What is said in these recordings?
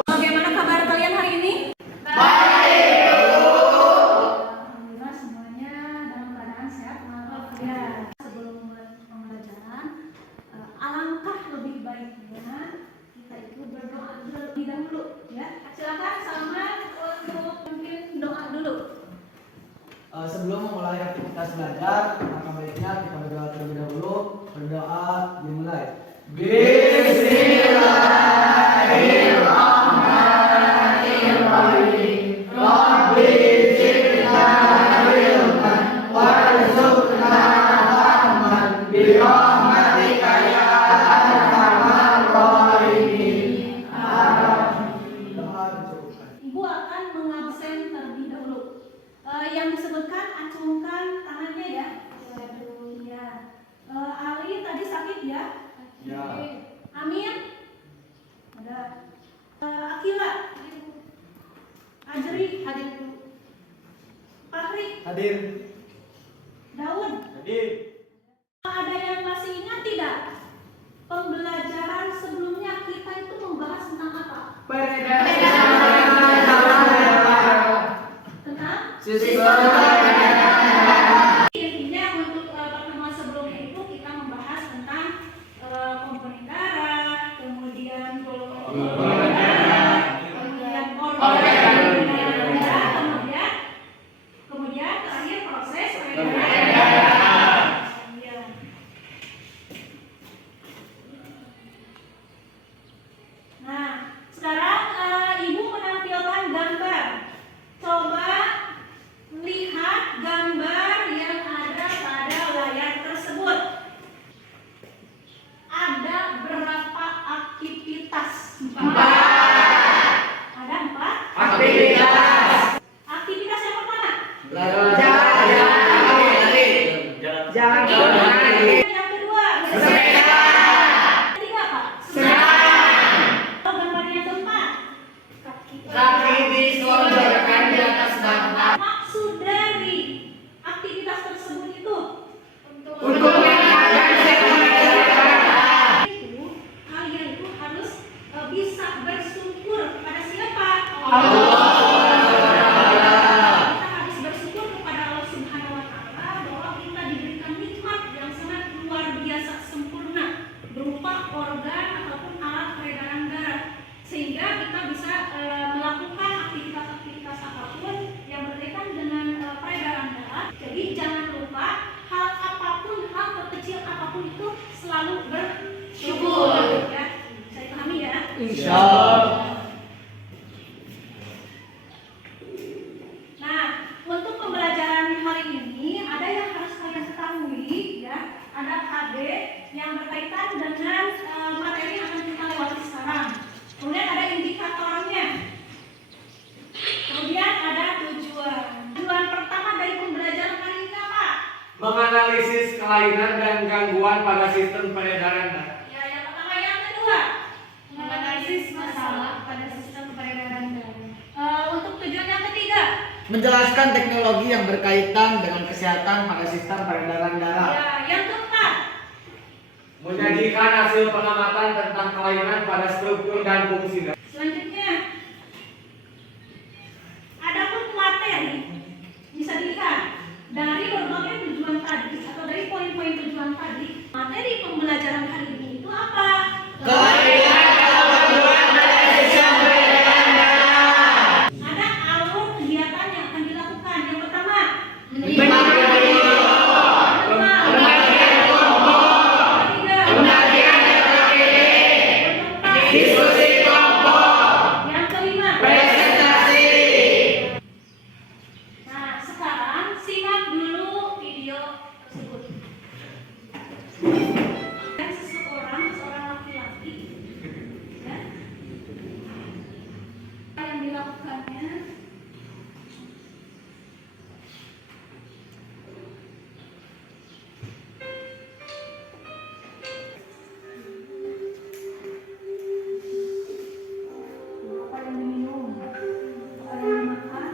Bagaimana kabar kalian hari ini? Alhamdulillah semuanya dalam keadaan sehat walafiat. Sebelum mulai pembelajaran, alangkah lebih baiknya kita itu berdoa terlebih dahulu, ya. Silakan Salman untuk mungkin doa dulu. Sebelum memulai aktivitas belajar, maka baiknya kita berdoa terlebih dahulu. Berdoa dimulai. Bismillahirrahmanirrahim. Rabbi zidna ilman warzuqna fahman birahmatika ya arhamar rahimin. Amin. Doa dicukupkan. Ibu akan mengabsen terlebih dahulu. Yang disebutkan acungkan tangannya ya. Ya. Ali tadi sakit ya? Ya. Amir? Ada. Akila? Ajri? Hadir. Fahri? Hadir. Daud? Hadir. Ada yang masih ingat tidak? Pembelajaran sebelumnya kita itu membahas tentang apa? Tentang? Intinya untuk pertemuan sebelumnya itu kita membahas tentang komponen darah, kemudian golongan darah, kemudian organ darah, kemudian terakhir proses peredaran darah. Iya. Nah, sekarang Ibu menampilkan gambar. Coba lihat gambar yang ada pada layar tersebut. Ada berapa aktivitas? 4. Ada 4 Aktivitas. aktivitas yang pertama. Jalan. Yang kedua. Ketiga apa? Oh, gambar yang keempat. Kaki disodorkan di atas bantal. Maksud dari aktivitas tersebut itu Untuk meningkatkan sirkulasi. itu kalian itu harus bisa bersyukur kepada siapa? Kita harus bersyukur kepada Allah Subhanahu wa taala bahwa kita diberikan nikmat yang sangat luar biasa sempurna berupa organ ataupun alat peredaran darah sehingga kita bisa melakukan aktivitas-aktivitas apapun yang berkaitan dengan peredaran darah. Jadi jangan lupa hal apapun, hal terkecil apapun itu selalu bersyukur. Ya, saya pahami ya. Insyaallah. Nah, untuk pembelajaran hari ini ada yang harus kalian ketahui ya. Ada KD yang berkaitan dengan materi yang akan kita lewati sekarang. Kemudian ada indikatornya. Kemudian ada tujuan. Tujuan pertama dari pembelajaran hari ini apa? Menganalisis kelainan dan gangguan pada sistem peredaran darah. Ya, yang pertama. Yang kedua, menganalisis masalah pada sistem peredaran darah. Untuk tujuan yang ketiga, Menjelaskan teknologi yang berkaitan dengan kesehatan pada sistem peredaran darah. ya, yang keempat, Menyajikan hasil pengamatan tentang kelainan pada struktur dan fungsi darah. selanjutnya, adapun materi bisa dilihat dari berbagai tujuan tadi atau dari poin-poin tujuan tadi. Materi pembelajaran hari ini itu apa? Ada alur kegiatan yang akan dilakukan. Yang pertama, Diskusi kelompok. yang kelima. Presentasi. Nah, sekarang simak dulu video tersebut. Dan seorang laki-laki, ya, yang dilakukannya apa yang diminum, apa yang dimakan.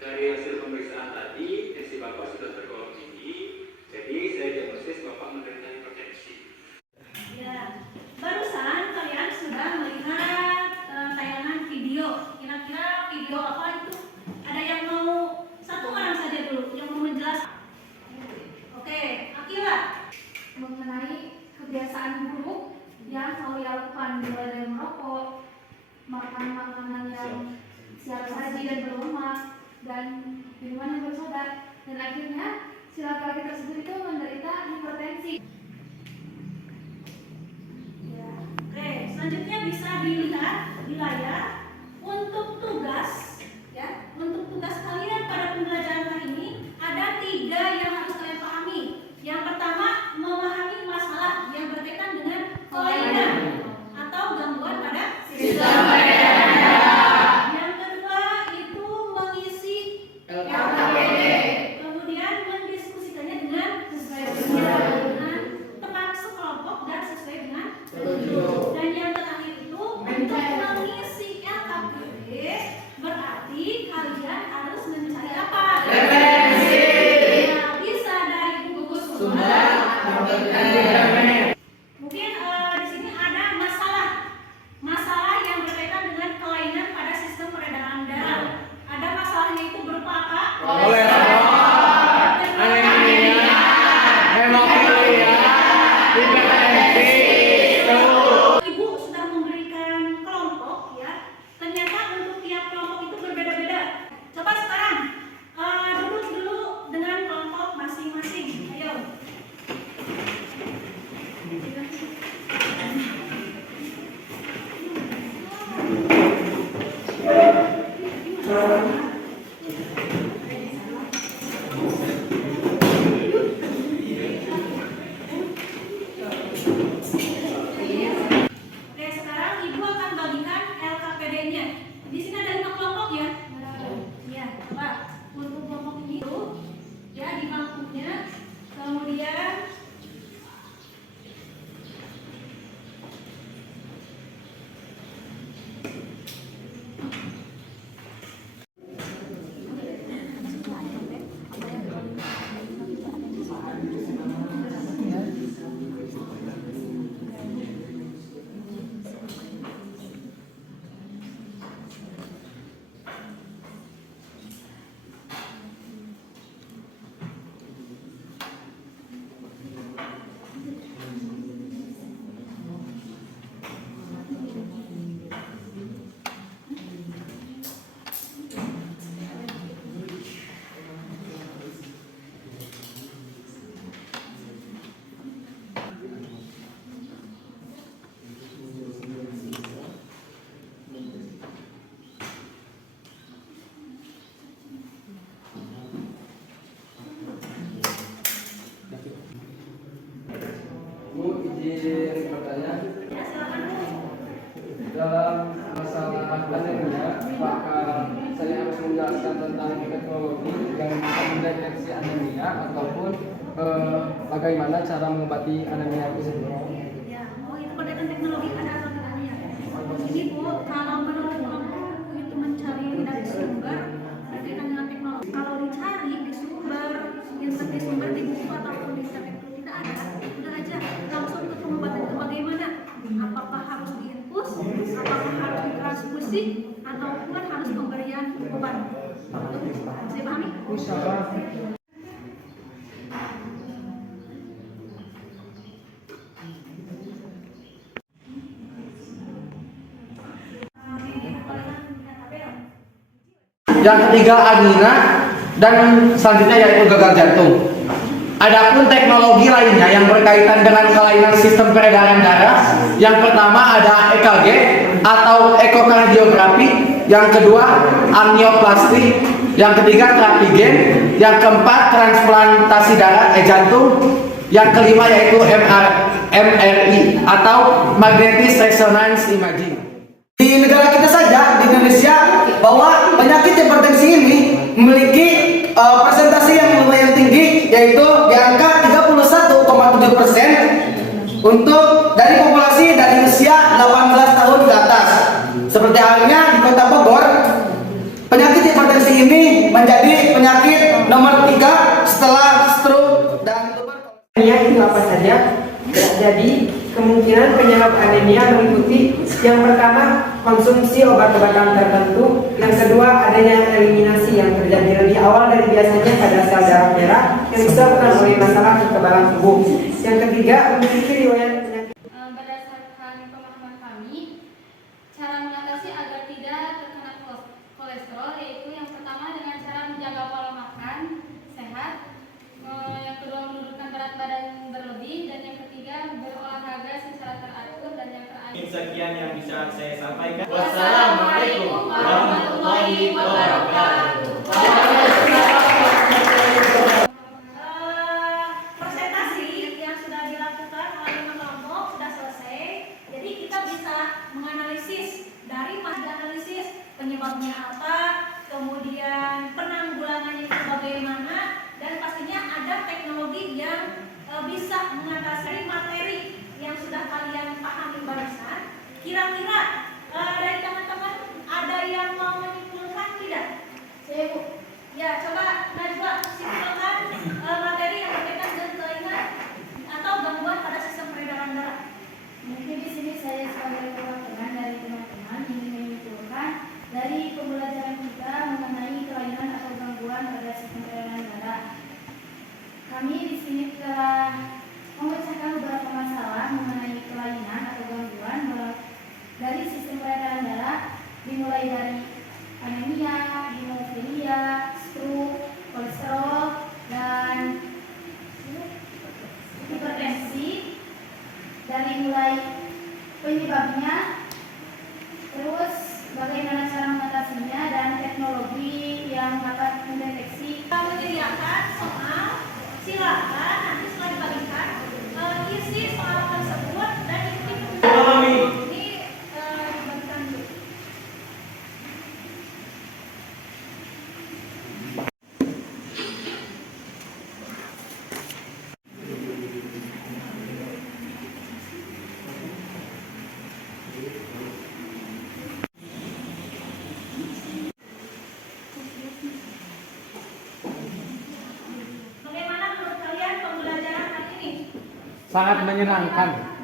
Dari hasil pemeriksaan tadi, tensi Bapak sudah tergolong tinggi, jadi saya diagnosis Bapak menderita hipertensi. Ya, barusan kalian sudah melihat tayangan video. Kira-kira video apa itu? Ada yang mau satu orang saja dulu yang mau menjelaskan? Oke, Akila. Mengenai kebiasaan buruk yang selalu dilakukan mulai dari merokok, makan makanan yang siap saji dan berlemak, dan minuman yang bersoda, dan akhirnya si laki-laki tersebut itu menderita hipertensi. Ya. Oke, selanjutnya bisa dilihat di layar untuk tugas, ya, untuk tugas kalian pada pembelajaran hari ini ada 3 yang harus kalian pahami. Yang pertama, memahami masalah yang berkaitan dengan kelainan atau gangguan pada sistem peredaran. Yang kedua itu mengisi LKPD. Kemudian mendiskusikannya dengan sesuai dengan teman sekelompok dan sesuai dengan tujuan. Dan yang terakhir itu untuk mengisi LKPD berarti kalian harus mencari apa? Referensi. Nah, bisa dari buku sumber. Mungkin di sini ada masalah yang berkaitan dengan kelainan pada sistem peredaran darah. Ada masalahnya itu berupa apa? Anemia, hemofilia, hipertensi. Ibu sudah memberikan kelompok, ya. Ternyata untuk tiap kelompok itu berbeda-beda. Coba sekarang duduk dulu dengan kelompok masing-masing. Ayo. Oke, sekarang Ibu akan bagikan LKPD-nya. Di sini ada 5 kelompok ya. Ya, coba untuk kelompok ini tuh, ya di bangkunya. Kemudian Bu, izin bertanya. ya silakan Bu. Dalam masalah anemia, apakah saya harus menjelaskan tentang teknologi yang bisa mendeteksi anemia ataupun bagaimana cara mengobati anemia itu sendiri? Ya, itu berkaitan teknologi ada atau tidaknya. Ini Bu, kalau menurut kelompok itu mencari dari sumber berkaitan dengan teknologi. Kalau dicari di sumber, di sumber di buku ataupun di internet itu tidak ada, udah aja langsung ke pengobatan itu bagaimana? Apakah harus diinfus, apakah harus ditransfusi, ataupun harus pemberian obat? Bisa dipahami? Yang ketiga angina, dan selanjutnya yaitu gagal jantung. Adapun teknologi lainnya yang berkaitan dengan kelainan sistem peredaran darah, yang pertama ada EKG atau ekokardiografi, yang kedua amnioplasti, yang ketiga terapi gen, yang keempat transplantasi darah jantung, yang kelima yaitu MRI atau magnetic resonance imaging. Di negara kita saja, di Indonesia, bahwa penyakit hipertensi ini memiliki persentase yang lumayan tinggi, yaitu di angka 31,7% untuk dari populasi dari usia 18 tahun ke atas. Seperti halnya di Kota Bogor, penyakit hipertensi ini menjadi penyakit nomor 3 setelah stroke dan tuberkulosis. Anemia itu apa saja? Jadi kemungkinan penyebab anemia meliputi yang pertama konsumsi obat-obatan tertentu, yang kedua adanya eliminasi yang terjadi lebih awal dari biasanya pada sel darah merah yang disebabkan oleh masalah kekebalan tubuh, yang ketiga memiliki riwayat penyakit. Berdasarkan pemahaman kami, cara mengatasi agar tidak terkena kolesterol yaitu yang pertama dengan cara menjaga pola makan sehat, yang kedua menurunkan berat badan berlebih, dan yang ketiga berolahraga secara teratur, dan yang terakhir. Sekian yang bisa saya sampaikan. Wassalamualaikum warahmatullahi wabarakatuh. Presentasi yang sudah dilakukan oleh kelompok sudah selesai. Jadi kita bisa menganalisis dari analisis penyebabnya apa, kemudian penanggulangannya itu bagaimana, dan pastinya ada teknologi yang bisa mengatasi materi yang sudah kalian pahami barusan. Kira-kira dari teman-teman ada yang mau menyimpulkan tidak? Saya Bu. Ya, coba Najwa simpulkan materi yang berkaitan dengan kelainan atau gangguan pada sistem peredaran darah. Mungkin di sini saya sebagai perwakilan dari teman-teman ingin menyimpulkan dari pembelajaran kita mengenai kelainan atau gangguan pada sistem peredaran darah. Kami di sini telah memecahkan beberapa masalah mengenai kelainan atau gangguan dari sistem peredaran darah, dimulai dari anemia, hemofilia, stroke, kolesterol, dan hipertensi. Dari mulai penyebabnya, terus bagaimana cara mengatasinya, dan teknologi yang dapat mendeteksi. Kita menyediakan soal, silakan nanti setelah dibagikan isi soal tersebut dan ikuti ini dibagikan dulu. Bagaimana menurut kalian pembelajaran hari ini? Sangat menyenangkan.